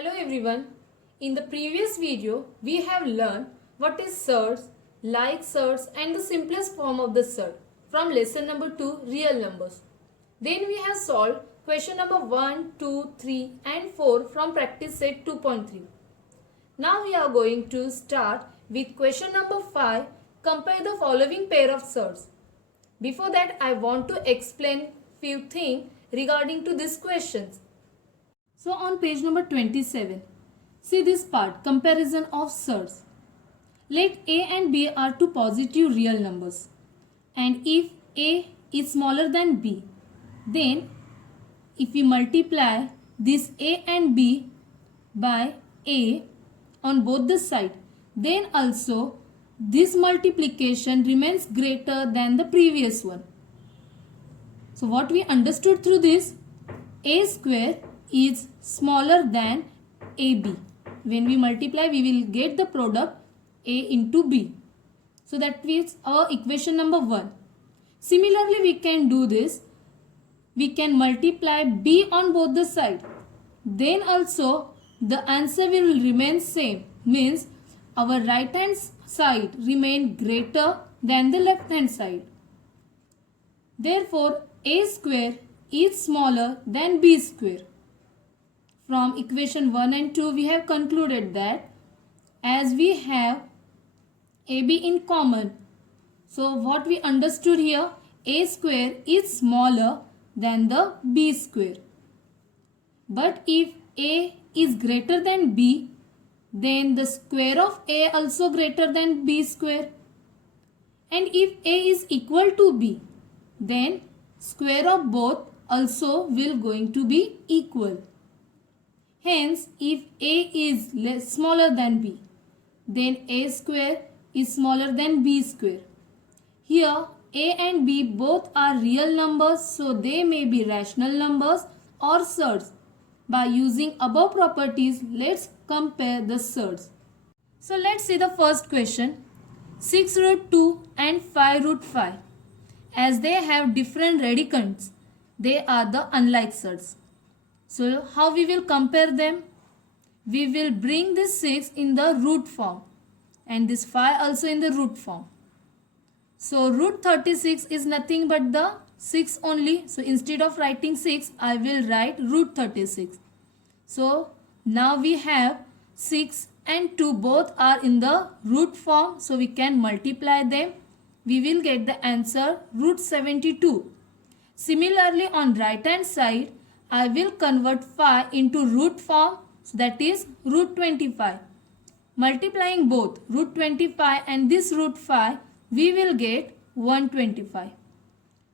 Hello everyone. In the previous video, we have learned what is surds, like surds and the simplest form of the surd from lesson number 2 real numbers. Then we have solved question number 1, 2, 3 and 4 from practice set 2.3. Now we are going to start with question number 5. Compare the following pair of surds. Before that, I want to explain few things regarding to these questions. So on page number 27, see this part, comparison of surds. Let A and B are two positive real numbers, and if A is smaller than B, then if we multiply this A and B by A on both the sides, then also this multiplication remains greater than the previous one. So what we understood through this, A square is smaller than AB. When we multiply, we will get the product A into B. So that is our equation number 1. Similarly, we can do this. We can multiply B on both the sides. Then also the answer will remain same. Means our right hand side remain greater than the left hand side. Therefore, A square is smaller than B square. From equation 1 and 2, we have concluded that as we have AB in common, so what we understood here, A square is smaller than the B square. But if A is greater than B, then the square of A also greater than B square. And if A is equal to B, then square of both also will going to be equal. Hence, if A is smaller than B, then A square is smaller than B square. Here, A and B both are real numbers, so they may be rational numbers or surds. By using above properties, let's compare the surds. So let's see the first question. 6 root 2 and 5 root 5. As they have different radicands, they are the unlike surds. So how we will compare them? We will bring this 6 in the root form and this 5 also in the root form. So root 36 is nothing but the 6 only. So instead of writing 6, I will write root 36. So now we have 6 and 2 both are in the root form. So we can multiply them. We will get the answer root 72. Similarly, on right hand side, I will convert 5 into root form, so that is root 25. Multiplying both root 25 and this root 5, we will get 125.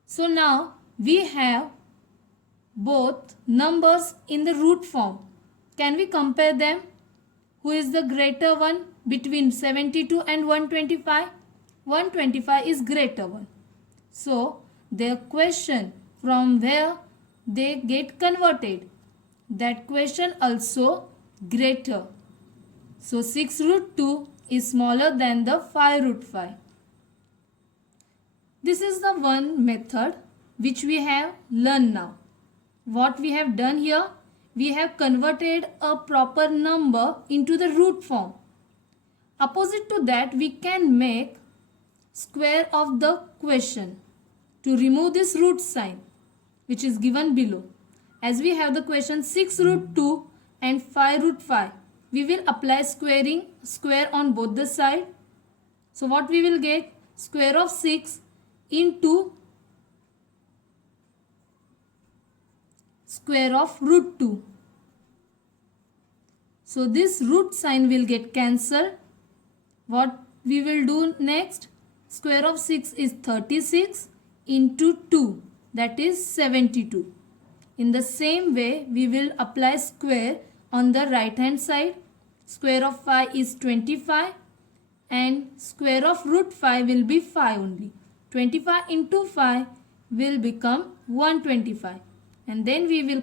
So now we have both numbers in the root form. Can we compare them? Who is the greater one between 72 and 125? 125 is greater one. So the question from where they get converted, that question also greater. So 6 root 2 is smaller than the 5 root 5. This is the one method which we have learned now. What we have done here, we have converted a proper number into the root form. Opposite to that, we can make square of the question to remove this root sign, which is given below. As we have the question 6 root 2 and 5 root 5, we will apply square on both the side. So what we will get? Square of 6 into square of root 2. So this root sign will get cancelled. What we will do next? Square of 6 is 36 into 2. That is 72. In the same way, we will apply square on the right hand side. Square of 5 is 25 and square of root 5 will be 5 only. 25 into 5 will become 125. And then we will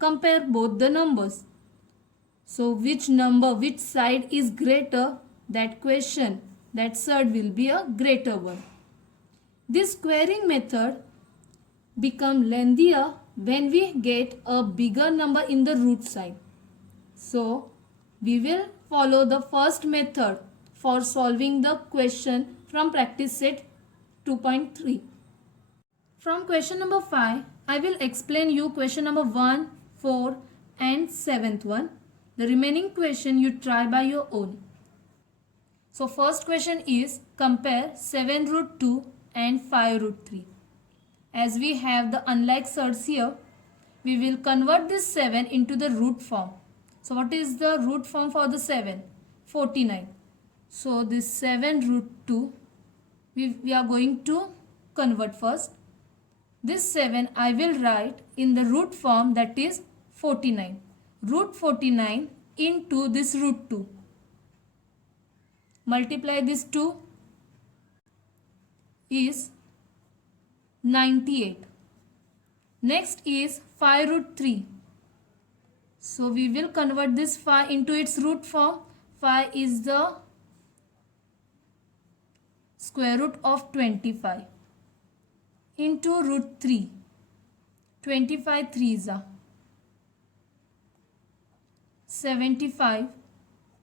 compare both the numbers. So which side is greater? That question, that surd will be a greater one. This squaring method become lengthier when we get a bigger number in the root side. So we will follow the first method for solving the question from practice set 2.3. From question number 5, I will explain you question number 1, 4 and 7th one. The remaining question you try by your own. So first question is compare 7 root 2 and 5 root 3. As we have the unlike surds here, we will convert this 7 into the root form. So what is the root form for the 7? 49. So this 7 root 2, we are going to convert first. This 7 I will write in the root form, that is 49. Root 49 into this root 2. Multiply this 2 is 98. Next is 5 root 3. So we will convert this 5 into its root form. 5 is the square root of 25 into root 3. 25 3s are 75.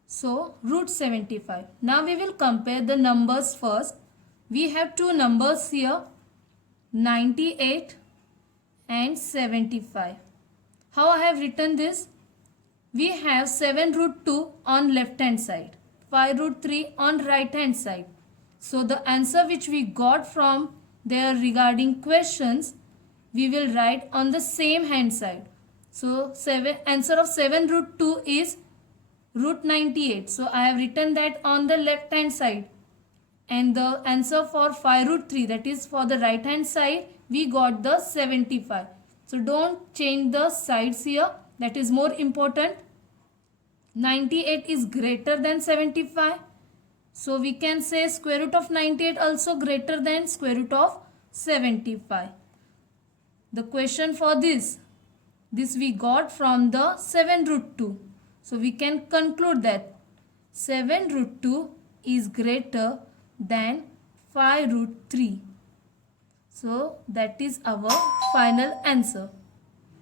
So root 75. Now we will compare the numbers first. We have two numbers here, 98 and 75. How I have written this? We have 7 root 2 on left hand side, 5 root 3 on right hand side. So the answer which we got from there regarding questions, we will write on the same hand side. So answer of 7 root 2 is root 98. So I have written that on the left hand side. And the answer for 5 root 3, that is for the right hand side, we got the 75. So don't change the sides here. That is more important. 98 is greater than 75. So we can say square root of 98 also greater than square root of 75. The question for this we got from the 7 root 2. So we can conclude that 7 root 2 is greater than 5 root 3. So that is our final answer.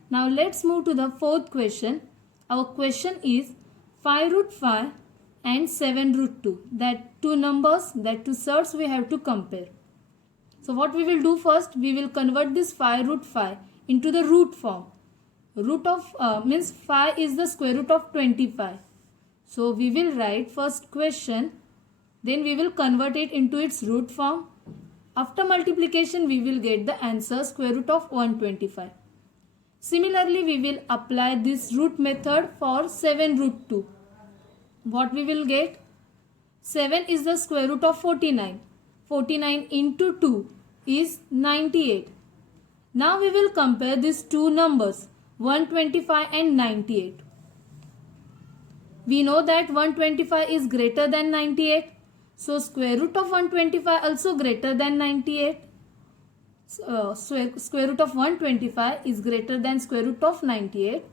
Now let's move to the fourth question. Our question is 5 root 5 and 7 root 2. That two numbers, that two surds we have to compare. So what we will do first, we will convert this 5 root 5 into the root form. Root of means 5 is the square root of 25. So we will write first question, then we will convert it into its root form. After multiplication we will get the answer square root of 125. Similarly we will apply this root method for 7 root 2. What we will get? 7 is the square root of 49. 49 into 2 is 98. Now we will compare these two numbers, 125 and 98. We know that 125 is greater than 98. So square root of 125 also greater than 98. Square root of 125 is greater than square root of 98.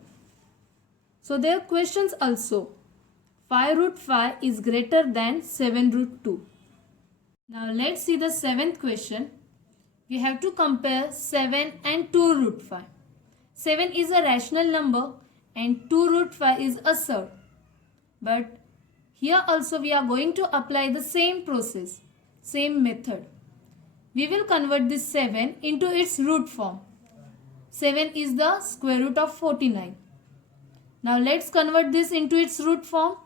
So there are questions also. 5 root 5 is greater than 7 root 2. Now let's see the 7th question. We have to compare 7 and 2 root 5. 7 is a rational number and 2 root 5 is a surd. But here also we are going to apply the same process, same method. We will convert this 7 into its root form. 7 is the square root of 49. Now let's convert this into its root form.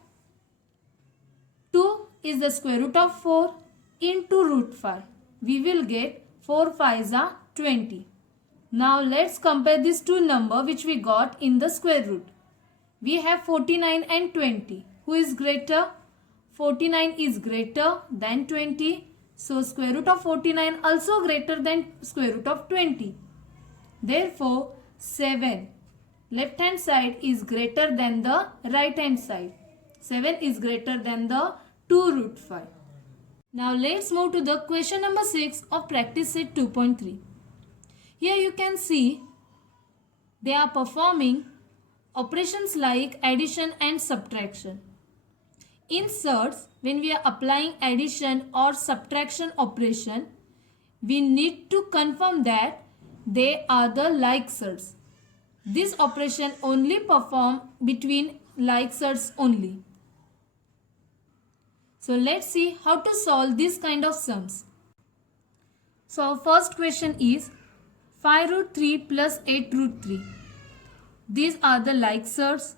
2 is the square root of 4 into root 5. We will get 4 5s are 20. Now let's compare these two numbers which we got in the square root. We have 49 and 20. Who is greater? 49 is greater than 20. So square root of 49 also greater than square root of 20. Therefore 7 left hand side is greater than the right hand side. 7 is greater than the 2 root 5. Now let's move to the question number 6 of practice set 2.3. Here you can see they are performing operations like addition and subtraction. In surds, when we are applying addition or subtraction operation, we need to confirm that they are the like surds. This operation only perform between like surds only. So let's see how to solve this kind of sums. So our first question is 5 root 3 plus 8 root 3. These are the like surds.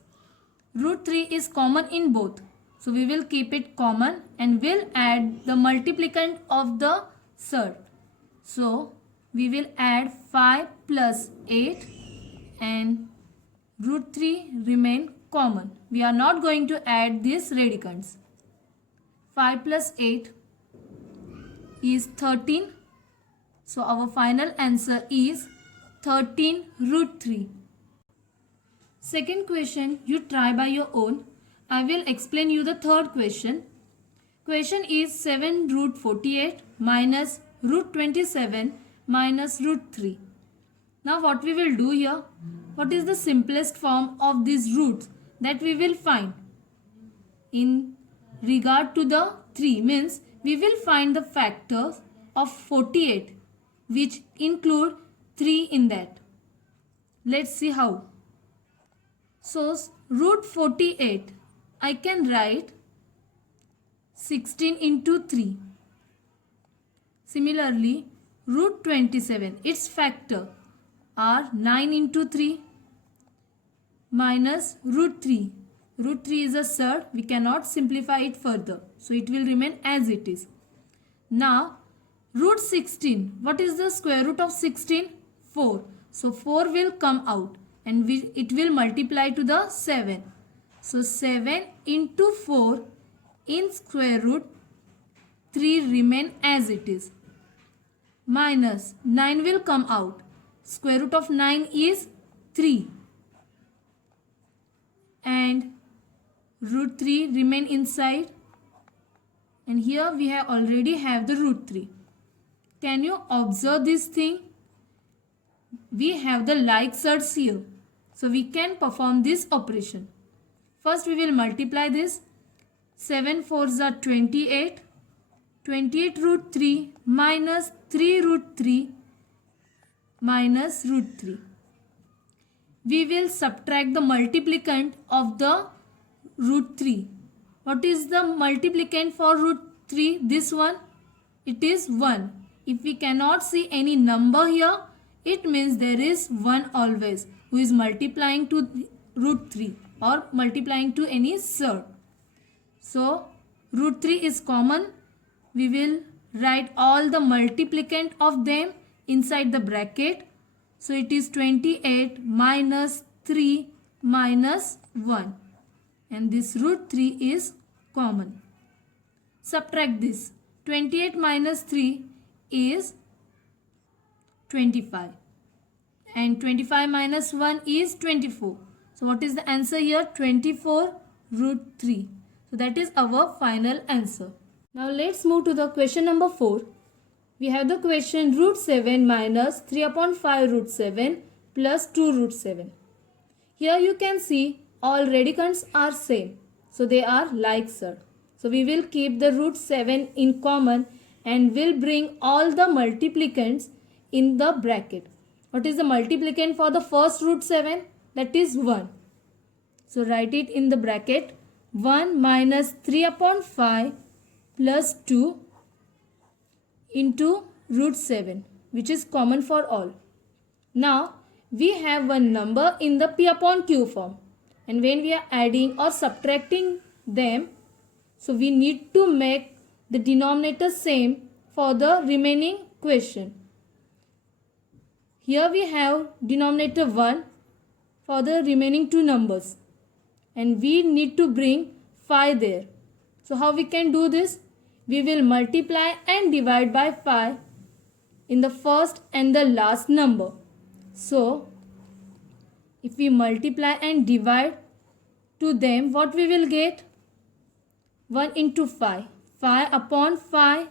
Root 3 is common in both. So we will keep it common and will add the multiplicand of the surd. So we will add 5 plus 8 and root 3 remain common. We are not going to add these radicands. 5 plus 8 is 13. So our final answer is 13 root 3. Second question, you try by your own. I will explain you the third question. Question is 7 root 48 minus root 27 minus root 3. Now what we will do here? What is the simplest form of these roots that we will find? In regard to the 3 means we will find the factors of 48 which include 3 in that. Let's see how. So root 48 I can write 16 into 3. Similarly root 27 its factor are 9 into 3 minus root 3. Root 3 is a surd. We cannot simplify it further. So it will remain as it is. Now root 16. What is the square root of 16? 4. So 4 will come out and it will multiply to the 7. So 7 into 4 in square root 3 remain as it is. Minus 9 will come out. Square root of 9 is 3. And root 3 remain inside. And here we have already have the root 3. Can you observe this thing? We have the like surds here. So we can perform this operation. First we will multiply this. 7 4s are 28. 28 root 3 minus 3 root 3 minus root 3. We will subtract the multiplicand of the root 3. What is the multiplicand for root 3? This one. It is 1. If we cannot see any number here, it means there is 1 always who is multiplying to root 3 or multiplying to any surd. So root 3 is common. We will write all the multiplicand of them inside the bracket. So it is 28 minus 3 minus 1. And this root 3 is common. Subtract this. 28 minus 3 is 25. And 25 minus 1 is 24. So what is the answer here? 24 root 3. So that is our final answer. Now let's move to the question number 4. We have the question root 7 minus 3 upon 5 root 7 plus 2 root 7. Here you can see all radicands are same. So they are like surd. So we will keep the root 7 in common and will bring all the multiplicands in the bracket. What is the multiplicand for the first root 7? That is 1. So write it in the bracket. 1 minus 3 upon 5 plus 2 into root 7, which is common for all. Now we have one number in the p upon q form, and when we are adding or subtracting them, so we need to make the denominator same for the remaining question. Here we have denominator 1 for the remaining two numbers, and we need to bring 5 there. So how we can do this? We will multiply and divide by 5 in the first and the last number. So if we multiply and divide to them, what we will get? 1 into 5. 5 upon 5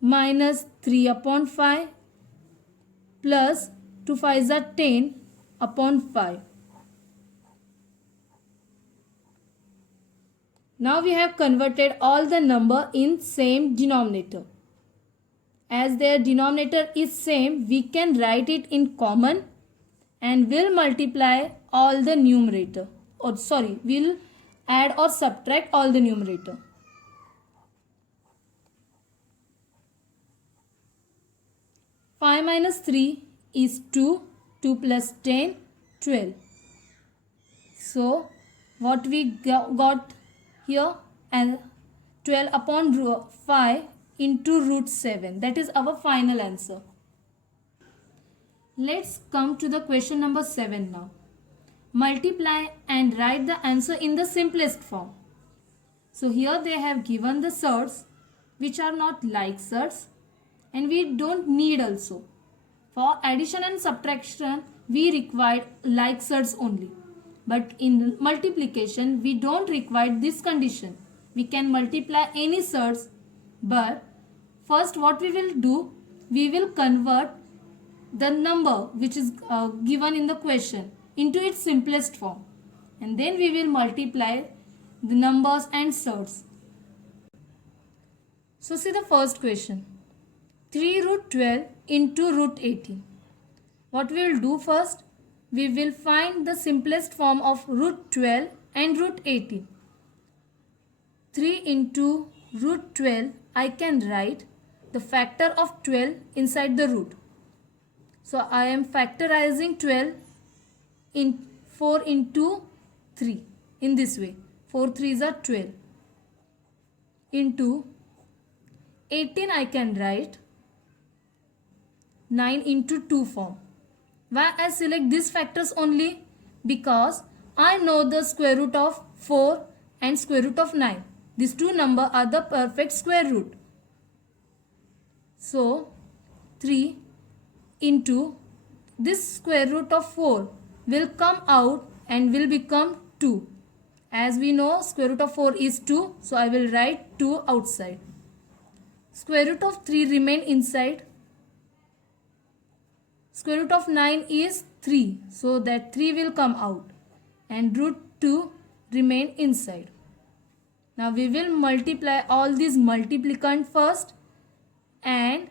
minus 3 upon 5 plus 2 5s are 10 upon 5. Now we have converted all the number in same denominator. As their denominator is same, we can write it in common and will multiply all the numerator. We'll add or subtract all the numerator. Five minus 3 is 2. 2 plus 10, 12. So what we got here, and 12 upon 5 into root 7. That is our final answer. Let's come to the question number 7 now. Multiply and write the answer in the simplest form. So here they have given the surds which are not like surds, and we don't need also. For addition and subtraction we require like surds only. But in multiplication we don't require this condition. We can multiply any surds, but first what we will do, we will convert the number which is given in the question into its simplest form, and then we will multiply the numbers and surds. So see the first question. 3 root 12 into root 18. What we will do first? We will find the simplest form of root 12 and root 18. 3 into root 12, I can write the factor of 12 inside the root. So I am factorizing 12 in 4 into 3 in this way. 4 3s are 12. Into 18 I can write 9 into 2 form. Why I select these factors only? Because I know the square root of 4 and square root of 9. These two numbers are the perfect square root. So 3 into this square root of 4 will come out and will become 2. As we know, square root of 4 is 2, so I will write 2 outside. Square root of 3 remain inside. Square root of 9 is 3, so that 3 will come out, and root 2 remain inside. Now we will multiply all these multiplicand first, and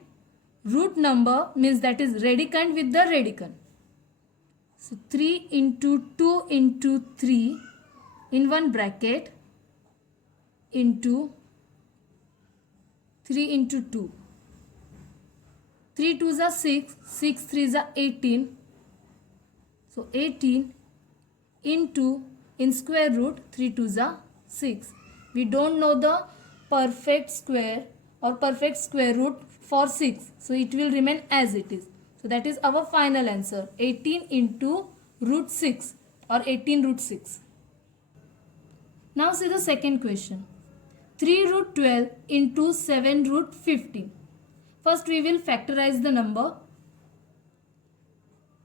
root number means that is radicand with the radicand. So 3 into 2 into 3 in one bracket into 3 into 2. 3 2s are 6, 6 3s are 18. So 18 into, in square root, 3 2s are 6. We don't know the perfect square or perfect square root for 6. So it will remain as it is. So that is our final answer. 18 into root 6 or 18 root 6. Now see the second question. 3 root 12 into 7 root 15. First we will factorize the number.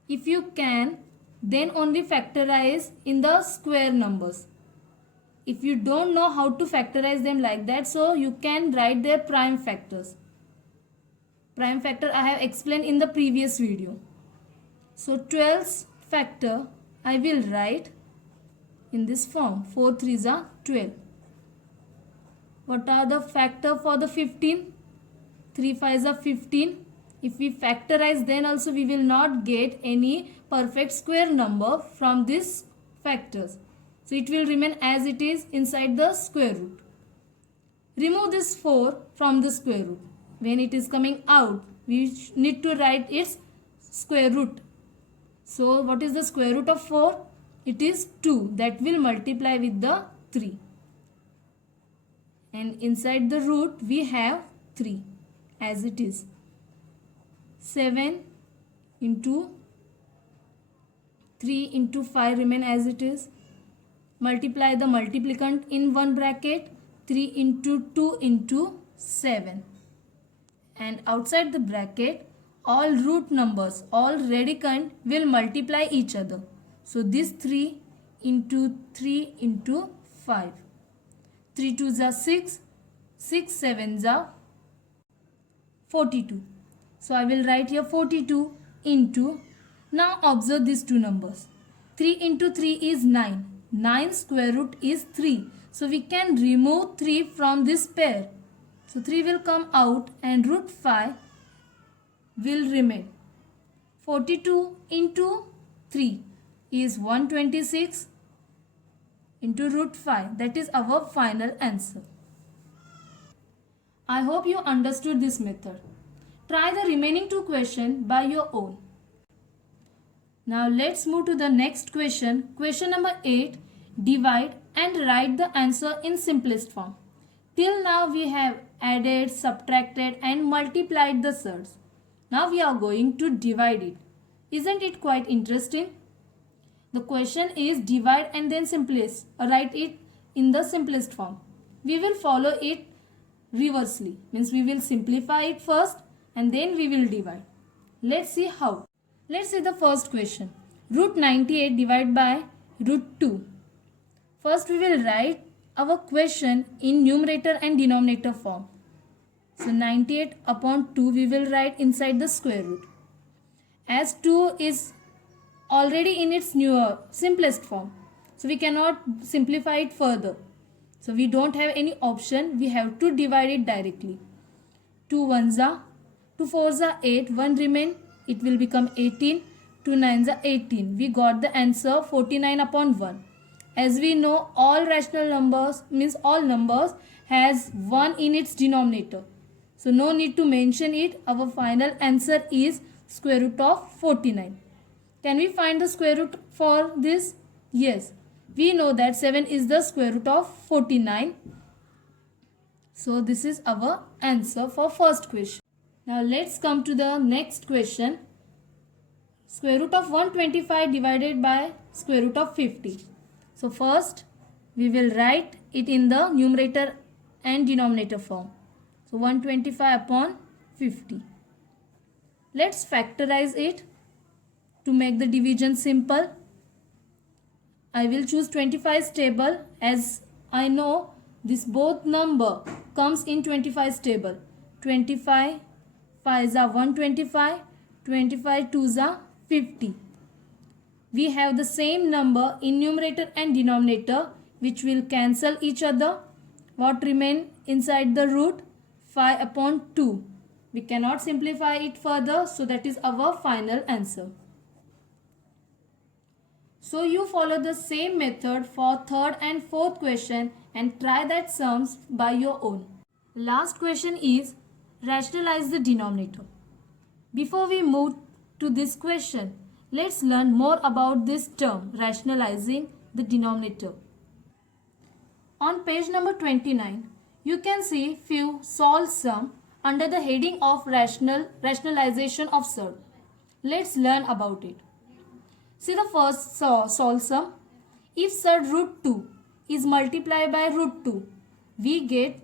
If you can, then only factorize in the square numbers. If you don't know how to factorize them like that, so you can write their prime factors. Prime factor I have explained in the previous video. So 12's factor I will write in this form. 4 3s are 12. What are the factor for the 15? 3 5s are 15. If we factorize, then also we will not get any perfect square number from these factors. So it will remain as it is inside the square root. Remove this 4 from the square root. When it is coming out, we need to write its square root. So what is the square root of 4? It is 2. That will multiply with the 3. And inside the root we have 3 as it is. 7 into 3 into 5 remain as it is. Multiply the multiplicand in one bracket. 3 into 2 into 7. And outside the bracket, all root numbers, all radicand will multiply each other. So this 3 into 3 into 5. 3 2s are 6. 6 7s are 42. So I will write here 42 into. Now observe these two numbers. 3 into 3 is 9. 9 square root is 3. So we can remove 3 from this pair. So 3 will come out and root 5 will remain. 42 into 3 is 126. into root 5. That is our final answer. I hope you understood this method. Try the remaining two questions by your own. Now let's move to the next question. Question number 8. Divide and write the answer in simplest form. Till now we have added, subtracted and multiplied the surds. Now we are going to divide it. Isn't it quite interesting? The question is divide and then write it in the simplest form. We will follow it reversely. Means we will simplify it first and then we will divide. Let's see how. Let's see the first question. Root 98 divided by root 2. First we will write our question in numerator and denominator form. So 98 upon 2 we will write inside the square root. As 2 is already in its simplest form, so we cannot simplify it further. So we don't have any option. We have to divide it directly. 2 ones are, 2 fours are 8, 1 remain. It will become 18. 2 nines are 18. We got the answer 49 upon 1. As we know, all rational numbers means all numbers has 1 in its denominator. So no need to mention it. Our final answer is square root of 49. Can we find the square root for this? Yes. We know that 7 is the square root of 49. So this is our answer for first question. Now let's come to the next question. Square root of 125 divided by square root of 50. So first we will write it in the numerator and denominator form. So 125 upon 50. Let's factorize it to make the division simple. I will choose 25 table as I know this both number comes in 25 table. 25 5s are 125, 25 2s are 50. We have the same number in numerator and denominator which will cancel each other. What remain inside the root? 5 upon 2. We cannot simplify it further, so that is our final answer. So you follow the same method for third and fourth question and try that sums by your own. Last question is rationalize the denominator. Before we move to this question, let's learn more about this term rationalizing the denominator. On page number 29, you can see few solve sum under the heading of rationalization of surd. Let's learn about it. See the first solve sum. If surd root 2 is multiplied by root 2, we get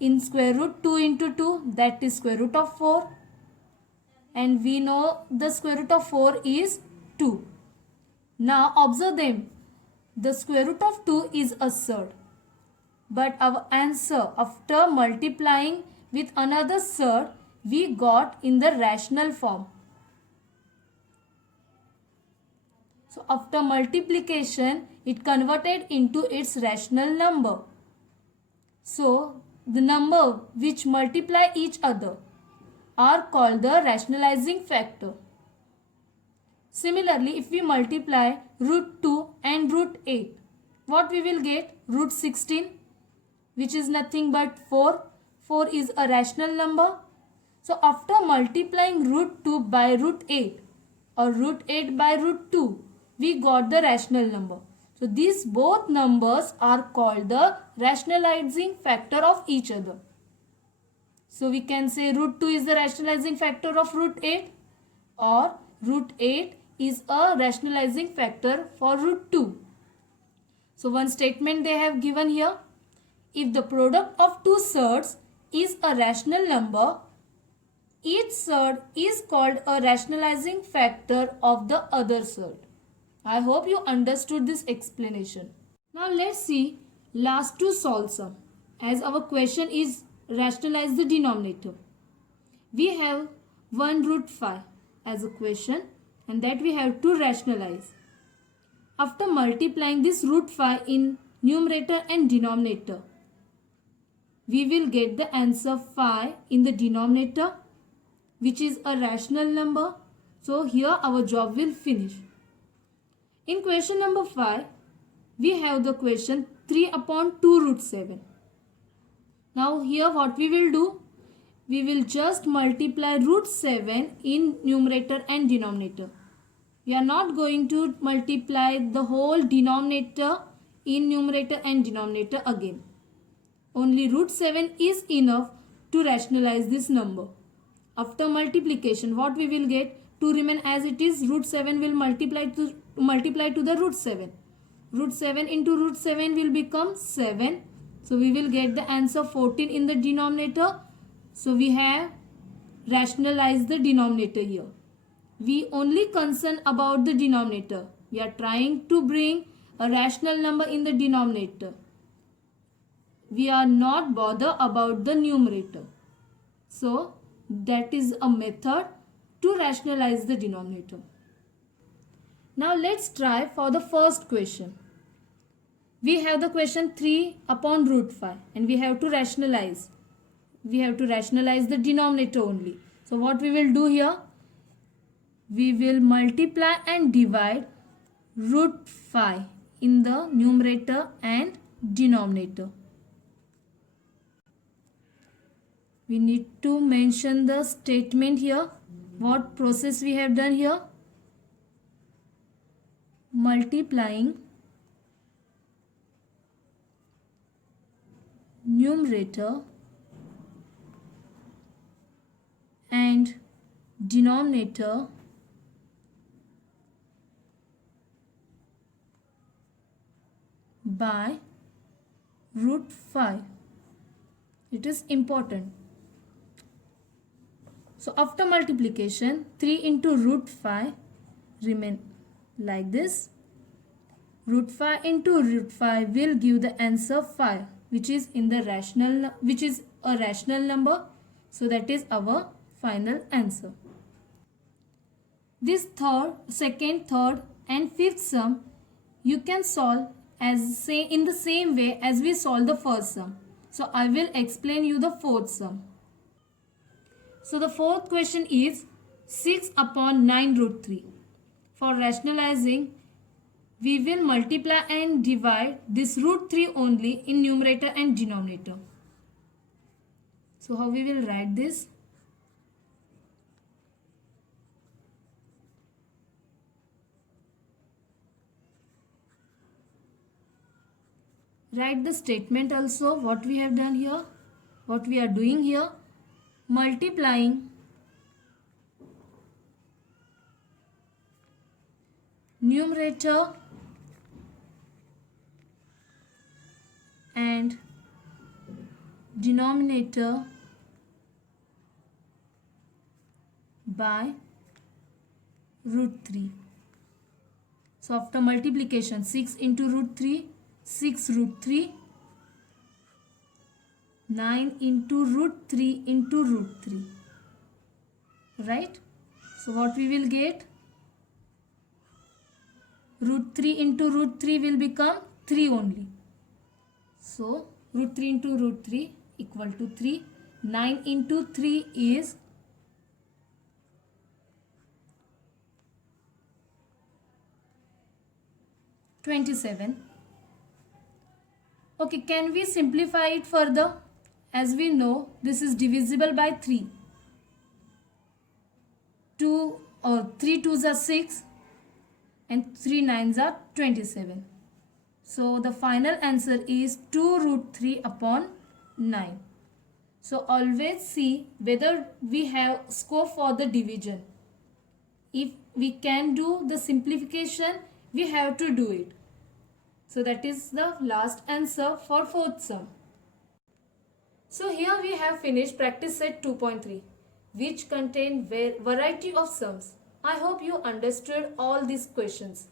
in square root 2 into 2, that is square root of 4. And we know the square root of 4 is 2. Now observe them. The square root of 2 is a surd. But our answer after multiplying with another surd, we got in the rational form. So after multiplication, it converted into its rational number. So the number which multiply each other are called the rationalizing factor. Similarly, if we multiply root 2 and root 8, what we will get? Root 16, which is nothing but 4. 4 is a rational number. So after multiplying root 2 by root 8 or root 8 by root 2, we got the rational number. So these both numbers are called the rationalizing factor of each other. So we can say root 2 is the rationalizing factor of root 8 or root 8 is a rationalizing factor for root 2. So one statement they have given here. If the product of two surds is a rational number, each surd is called a rationalizing factor of the other surd. I hope you understood this explanation. Now let's see last two solve sum. As our question is rationalize the denominator. We have 1 root 5 as a question and that we have to rationalize. After multiplying this root 5 in numerator and denominator, we will get the answer 5 in the denominator, which is a rational number. So here our job will finish. In question number 5, we have the question 3 upon 2 root 7. Now here what we will do? We will just multiply root 7 in numerator and denominator. We are not going to multiply the whole denominator in numerator and denominator again. Only root 7 is enough to rationalize this number. After multiplication, what we will get? To remain as it is, root 7 will multiply to the root 7. Root 7 into root 7 will become 7. So we will get the answer 14 in the denominator. So we have rationalized the denominator here. We only concern about the denominator. We are trying to bring a rational number in the denominator. We are not bothered about the numerator. So that is a method to rationalize the denominator. Now let's try for the first question. We have the question 3 upon root 5 and we have to rationalize. We have to rationalize the denominator only. So what we will do here? We will multiply and divide root 5 in the numerator and denominator. We need to mention the statement here. What process we have done here? Multiplying numerator and denominator by root 5. It is important. So after multiplication, 3 into root 5 remain like this. Root 5 into root 5 will give the answer 5, which is a rational number. So that is our final answer. This second, third and fifth sum you can solve in the same way as we solve the first sum. So I will explain you the fourth sum. So the fourth question is 6 upon 9 root 3. For rationalizing, we will multiply and divide this root 3 only in numerator and denominator. So how we will write this? Write the statement also, what we have done here, what we are doing here. Multiplying numerator and denominator by root 3. So after multiplication, 6 into root 3, 6 root 3, 9 into root 3 into root 3, right? So what we will get? Root 3 into root 3 will become 3 only. So root 3 into root 3 equal to 3. 9 into 3 is 27. Okay, can we simplify it further? As we know, this is divisible by 3. 3 2s are 6 and 3 9s are 27. So the final answer is 2 root 3 upon 9. So always see whether we have scope for the division. If we can do the simplification, we have to do it. So that is the last answer for fourth sum. So here we have finished practice set 2.3, which contain variety of sums. I hope you understood all these questions.